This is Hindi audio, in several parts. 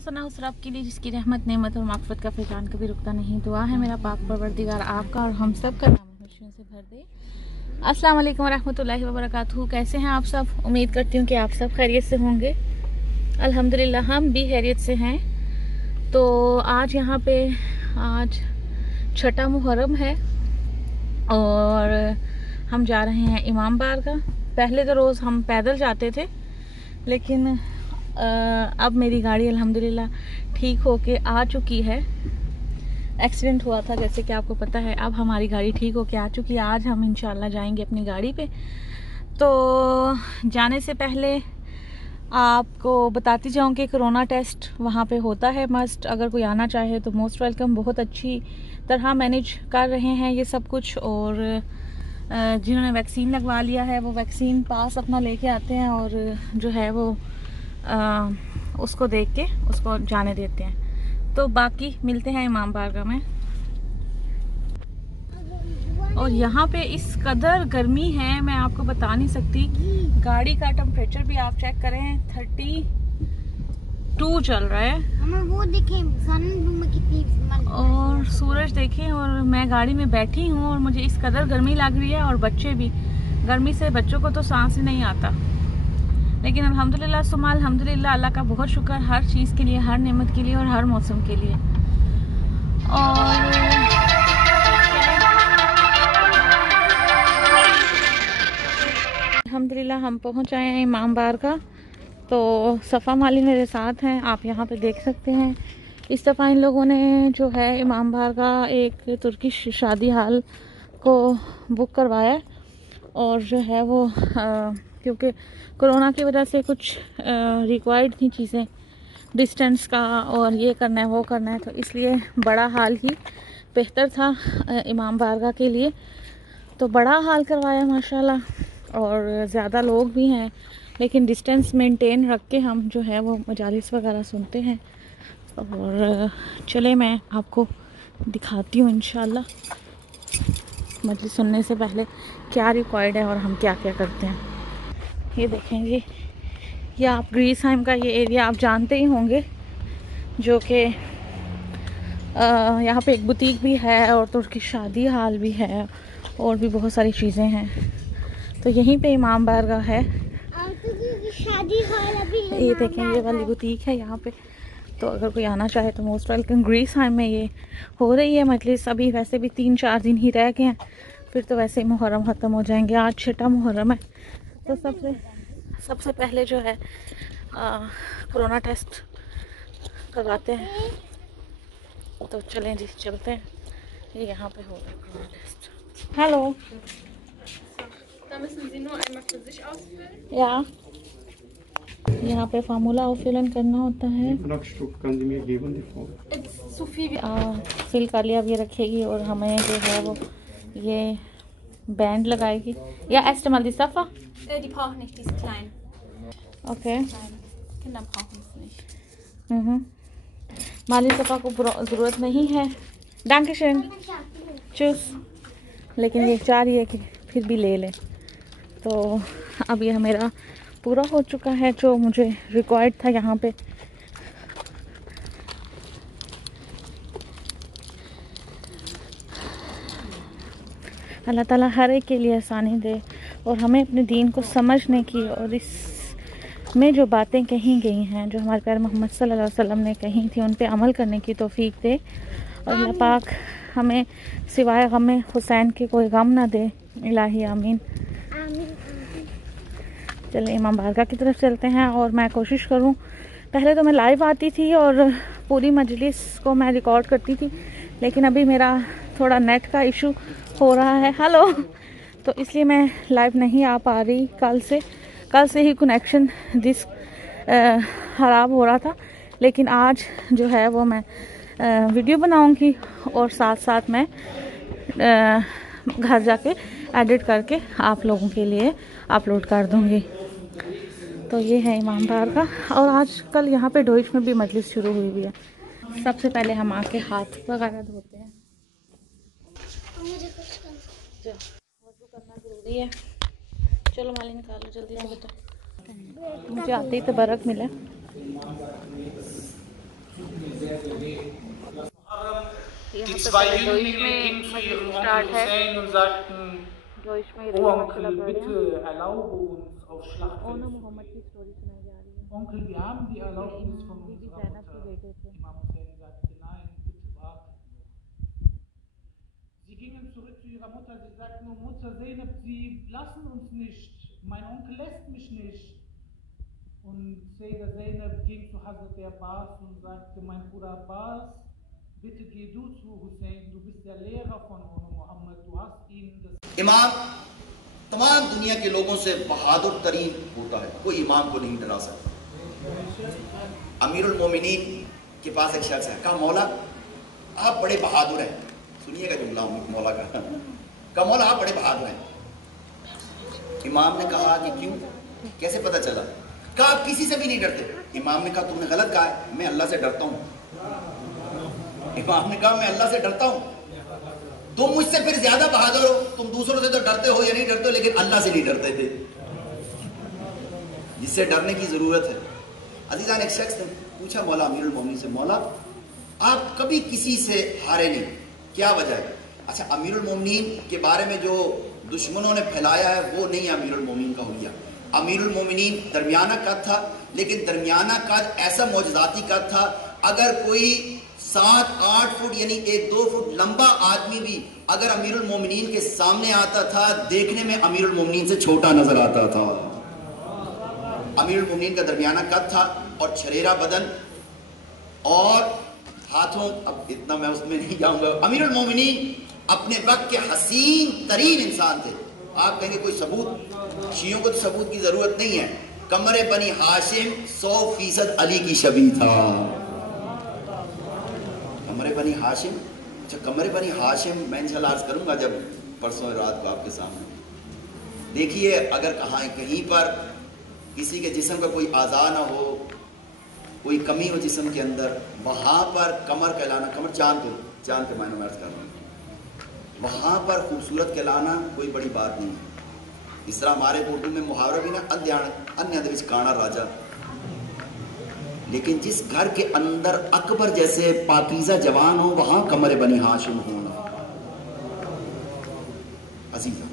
सना उस रब के लिए जिसकी रहमत नेमत और मागफिरत का फैजान कभी रुकता नहीं। दुआ है मेरा पाक परवरदिगार आपका और हम सब का नाम खुशियों से भर दे। अस्सलाम वालेकुम रहमतुल्लाहि व बरकातहू। कैसे हैं आप सब? उम्मीद करती हूँ कि आप सब खैरियत से होंगे। अल्हम्दुलिल्लाह हम भी खैरियत से हैं। तो आज यहाँ पे आज छठा मुहर्रम है और हम जा रहे हैं इमाम बारगाह। पहले तो रोज़ हम पैदल जाते थे, लेकिन अब मेरी गाड़ी अल्हम्दुलिल्लाह ठीक होके आ चुकी है। एक्सीडेंट हुआ था जैसे कि आपको पता है। अब हमारी गाड़ी ठीक होके आ चुकी है। आज हम इंशाल्लाह जाएंगे अपनी गाड़ी पे। तो जाने से पहले आपको बताती जाऊँ कि कोरोना टेस्ट वहाँ पे होता है मस्ट। अगर कोई आना चाहे तो मोस्ट वेलकम। बहुत अच्छी तरह मैनेज कर रहे हैं ये सब कुछ। और जिन्होंने वैक्सीन लगवा लिया है वो वैक्सीन पास अपना लेके आते हैं और जो है वो उसको देख के उसको जाने देते हैं। तो बाकी मिलते हैं इमाम बारगाह में। और यहाँ पे इस कदर गर्मी है मैं आपको बता नहीं सकती। गाड़ी का टेम्परेचर भी आप चेक करें 32 चल रहा है। वो देखें में कितनी और सूरज देखें। और मैं गाड़ी में बैठी हूँ और मुझे इस कदर गर्मी लग रही है। और बच्चे भी, गर्मी से बच्चों को तो सांस ही नहीं आता। लेकिन अल्हम्दुलिल्लाह सुम्मा अल्हम्दुलिल्लाह, अल्लाह का बहुत शुक्र हर चीज़ के लिए, हर नेमत के लिए और हर मौसम के लिए। और अल्हम्दुलिल्लाह हम पहुंच आए हैं इमाम बारगाह। तो सफ़ा माली मेरे साथ हैं, आप यहाँ पे देख सकते हैं। इस दफ़ा इन लोगों ने जो है इमाम बारगाह एक तुर्किश शादी हाल को बुक करवाया। और जो है वो क्योंकि कोरोना की वजह से कुछ रिक्वायर्ड थी चीज़ें, डिस्टेंस का और ये करना है वो करना है, तो इसलिए बड़ा हाल ही बेहतर था इमाम बारगाह के लिए। तो बड़ा हाल करवाया माशाल्लाह। और ज़्यादा लोग भी हैं, लेकिन डिस्टेंस मेंटेन रख के हम जो है वो मजालिस वगैरह सुनते हैं। और चले मैं आपको दिखाती हूँ इंशाल्लाह मजलिस सुनने से पहले क्या रिक्वायर्ड है और हम क्या क्या करते हैं। ये देखें जी, ये आप ग्रीसहाइम का ये एरिया आप जानते ही होंगे, जो कि यहाँ पे एक बुटीक भी है और तुर्की शादी हाल भी है और भी बहुत सारी चीज़ें हैं। तो यहीं पे इमाम बारगाह है। शादी हाल अभी ये देखें, ये वाली बुटीक है यहाँ पे। तो अगर कोई आना चाहे तो मोस्ट वेलकम। ग्रीसहाइम में ये हो रही है मजलिस। अभी वैसे भी 3-4 दिन ही रह गए हैं, फिर तो वैसे ही मुहर्रम ख़त्म हो जाएंगे। आज छठा मुहर्रम है। तो सबसे पहले जो है कोरोना टेस्ट करवाते हैं। तो चलें जी, चलते हैं। ये यहाँ पे हो रहा है कोरोना टेस्ट। हेलो या यहाँ पे फार्मूला ऑफिलन करना होता है। फिल कर लिया। अब ये रखेगी और हमें जो है वो ये बैंड लगाएगी। या erst einmal die Safa? Die brauchen nicht, die ist klein. Okay. Kinder brauchen es nicht. माली सफ़ा को ज़रूरत नहीं है। Dankeschön. Tschüss. लेकिन ये चाह रही है कि फिर भी ले लें। तो अब यह मेरा पूरा हो चुका है जो मुझे रिक्वायर्ड था यहाँ पे। अल्लाह ताला हर एक के लिए आसानी दे और हमें अपने दीन को समझने की और इसमें जो बातें कही गई हैं, जो हमारे प्यारे मोहम्मद सल्लल्लाहु अलैहि वसल्लम ने कही थी, उन पे अमल करने की तौफीक दे। और अल्लाह पाक हमें सिवाय गम हुसैन के कोई गम ना दे। इलाही आमीन। चलिए इमाम बारगाह की तरफ चलते हैं। और मैं कोशिश करूं, पहले तो मैं लाइव आती थी और पूरी मजलिस को मैं रिकॉर्ड करती थी, लेकिन अभी मेरा थोड़ा नेट का इशू हो रहा है। हेलो। तो इसलिए मैं लाइव नहीं आ पा रही। कल से ही कनेक्शन ख़राब हो रहा था, लेकिन आज जो है वो मैं वीडियो बनाऊंगी और साथ साथ मैं घर जाके एडिट करके आप लोगों के लिए अपलोड कर दूंगी। तो ये है इमाम बारगाह। और आजकल यहाँ पे डोइश में भी मजलिस शुरू हुई हुई है। सबसे पहले हम आके हाथ वगैरह धोते हैं। वज़ू करना ज़रूरी है। चलो माली निकालो जल्दी से बेटा, मुझे आते ही तबरक मिला। zwei Jünglinge gingen zu ihrem Onkel Hussein und sagten, oh Onkel, bitte erlaube uns auf Schlachtfeld zu gehen. Onkel, wir haben die Erlaubnis von unserer Mutter. Imam Hussein sagte, nein, bitte warten noch. Sie gingen zurück zu ihrer Mutter, sie sagten, oh Mutter Zeynep, Sie lassen uns nicht, mein Onkel lässt mich nicht. Und Sayyidah Zeynep ging zu Hazrat Abbas und sagte, mein Bruder Abbas, bitte geh du zu Hussein, du bist der Lehrer von Muhammad, du hast ihn das... इमाम तमाम दुनिया के लोगों से बहादुर तरीन होता है, कोई इमाम को नहीं डरा सकता। अमीरुल मोमिनीन के पास एक शख्स है, कहा मौला आप बड़े बहादुर हैं, सुनिएगा जुमला मौला का मौला आप बड़े बहादुर हैं। इमाम ने कहा कि क्यों, कैसे पता चला? कहा आप किसी से भी नहीं डरते। इमाम ने कहा तुमने गलत कहा है, मैं अल्लाह से डरता हूँ। इमाम ने कहा मैं अल्लाह से डरता हूँ। तुम मुझसे फिर ज्यादा बहादुर हो, तुम दूसरों से तो डरते हो या नहीं डरते हो, लेकिन अल्लाह से नहीं डरते थे, जिससे डरने की जरूरत है। अजीजान, एक शख्स ने पूछा मौला अमीरुल मोमिनीन से, मौला आप कभी किसी से हारे नहीं, क्या वजह है? अच्छा, अमीरुल मोमिनीन के बारे में जो दुश्मनों ने फैलाया है वो नहीं अमीरुल मोमिनीन का हुलिया। अमीरुल मोमिनीन दरमियाना कद था, लेकिन दरमियाना कद ऐसा मौजज़ाती कद था, अगर कोई 7-8 फुट यानी 1-2 फुट लंबा आदमी भी अगर अमीरुल मोमिनीन के सामने आता था, देखने में अमीरुल मोमिनीन से छोटा नजर आता था। अमीरुल मोमिनीन का दरमियाना कद था और छरेरा बदन और हाथों, अब इतना मैं उसमें नहीं जाऊंगा। अमीरुल मोमिनीन अपने वक्त के हसीन तरीन इंसान थे। आप कहेंगे कोई सबूत, शियों को तो सबूत की जरूरत नहीं है। कमरे बनी हाशिम 100% अली की शबी था। कमरे बनी हाशिम, अच्छा कमरे बनी हाशिम मैं इंशाल्लाह अर्ज करूंगा जब परसों रात को आपके सामने। देखिए, अगर कहीं पर किसी के जिस्म का कोई आज़ा ना हो, कोई कमी हो जिस्म के अंदर, वहां पर कमर कहलाना, कमर चांद के मायने में अर्ज कर रहा हूं, वहां पर खूबसूरत कहलाना कोई बड़ी बात नहीं है। इस तरह हमारे उर्दू में मुहावरा भी ना, अन्य विच काना राजा। लेकिन जिस घर के अंदर अकबर जैसे पाकीज़ा जवान हो, वहां कमरे बनी हाशिम होना। अजीजा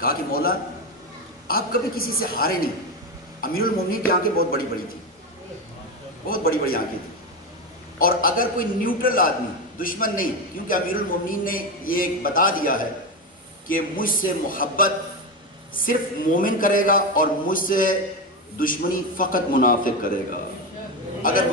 कहा कि मौला आप कभी किसी से हारे नहीं। अमीरुल मोमिनीन की आंखें बहुत बड़ी बड़ी थी, बहुत बड़ी बड़ी आंखें थी। और अगर कोई न्यूट्रल आदमी, दुश्मन नहीं, क्योंकि अमीरुल मोमिनीन ने ये बता दिया है कि मुझसे मोहब्बत सिर्फ मोमिन करेगा और मुझसे दुश्मनी फकत मुनाफिक करेगा। अगर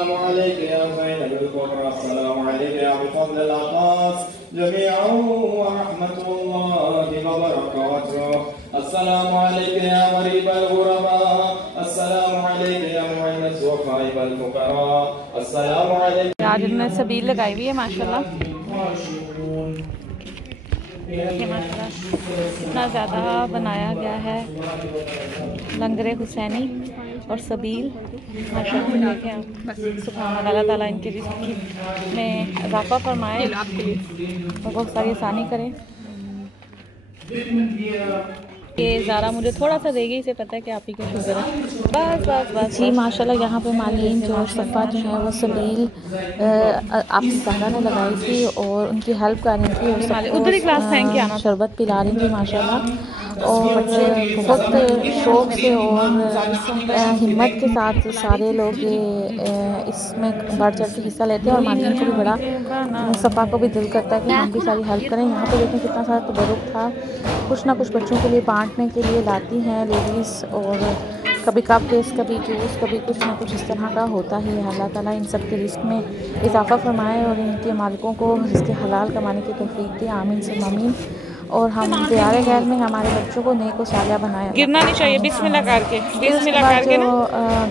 अस्सलामु अलैका या ज़ैनबुल कुबरा अस्सलामु अलैका या बिफज़लिल अब्बास जमीअन व रहमतुल्लाहि व बरकातुहु अस्सलामु अलैका या गरीबल गुरबा अस्सलामु अलैका या मुइनस व खाइबल फुकरा अस्सलामु अलैका। आज इन्होंने सबील लगाई हुई है माशाल्लाह। देखिए माशाल्लाह इतना ज़्यादा बनाया गया है लंगरे हुसैनी और सबील माशाल्लाह। देखें आप, सुभान अल्लाह ताला इनकी रिज़्क़ में इजाफ़ा फरमाए और बहुत सारी आसानी करें। ये ज़ारा मुझे थोड़ा सा देगी, इसे पता है कि आप ही का शुगर है। बस बस बस जी माशाल्लाह। यहाँ पे मालीन जो सफ़ा जो है वो सबील आप ज़ारा ने लगाई थी और उनकी हेल्प कर रही थी और उधर ही ग्लास फेंक के आना, शरबत पिला रही थी माशाल्लाह। और बहुत शौक़ से और हिम्मत के साथ सारे लोग इसमें बढ़ चढ़ के हिस्सा लेते हैं और मालिन को भी बड़ा सफ़ा को भी दिल करता है कि हम भी सारी हेल्प करें। यहाँ पे देखें कितना सारा तबरुक था, कुछ ना कुछ बच्चों के लिए बांटने के लिए लाती हैं लेडीज़, और कभी कप केस कभी जूस कभी कुछ ना कुछ इस तरह का होता ही है। अल्लाह ताला इन सब के रिस्क में इजाफ़ा फरमाए और इनके मालिकों को रिस्क हलाल कमाने की तौफीक दे, आमीन से आमीन। और हम ज़ियारे गैर में हमारे बच्चों को नेक व सालिया बनाए। गिरना नहीं चाहिए, बिस्मिल्लाह करके ना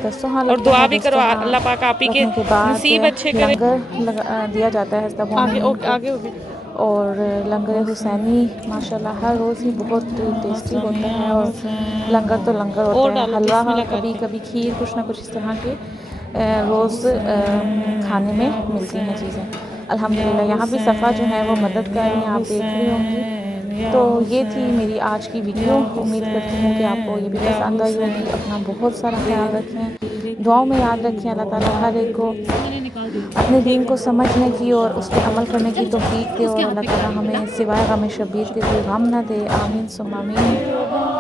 दस्तों और दुआ भी करो अल्लाह पाक आप ही के नसीब अच्छे करे। लंगर दिया जाता है आगे और लंगर हुसैनी माशाल्लाह हर रोज़ ही बहुत टेस्टी होता है और लंगर तो लंगर होता है। हलवा कभी कभी खीर कुछ ना कुछ इस तरह के रोज़ खाने में मिलती हैं चीज़ें अल्हम्दुलिल्लाह। यहाँ भी सफ़ा जो है वो मदद कर रही हैं, आप देख रही होंगी। तो ये थी मेरी आज की वीडियो, उम्मीद करती हूँ कि आपको ये भी पसंद आई होगी। अपना बहुत सारा ख्याल रखें, दुआओं में याद रखें। अल्लाह ताला हर एक को अपने दीन को समझने की और उस पर अमल करने की तौफीक दे और अल्लाह ताला हमें सिवाय गम शबीर के कोई गम न दे, आमीन सुम्मा आमीन।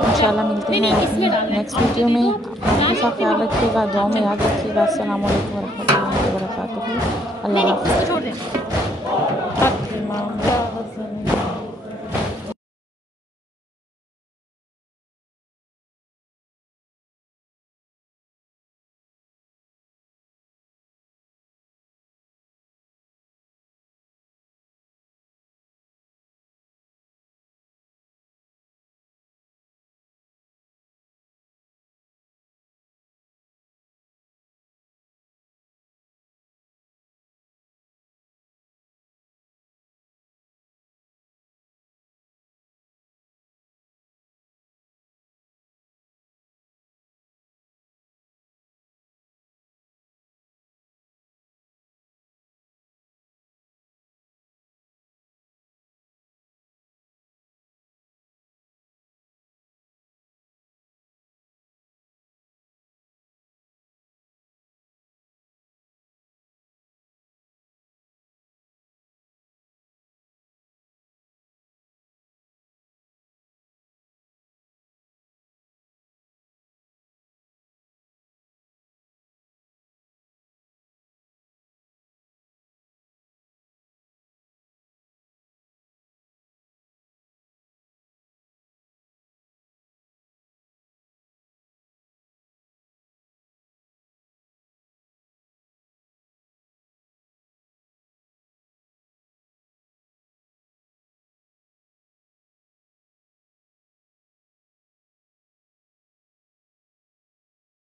इंशाल्लाह मिलते हैं अपनी नेक्स्ट वीडियो में। अपना सा ख्याल रखिएगा, दुआओं में याद रखिएगा। अस्सलाम वालेकुम व रहमतुल्लाहि व बरकातुहू। अल्लाह हाफ़िज़।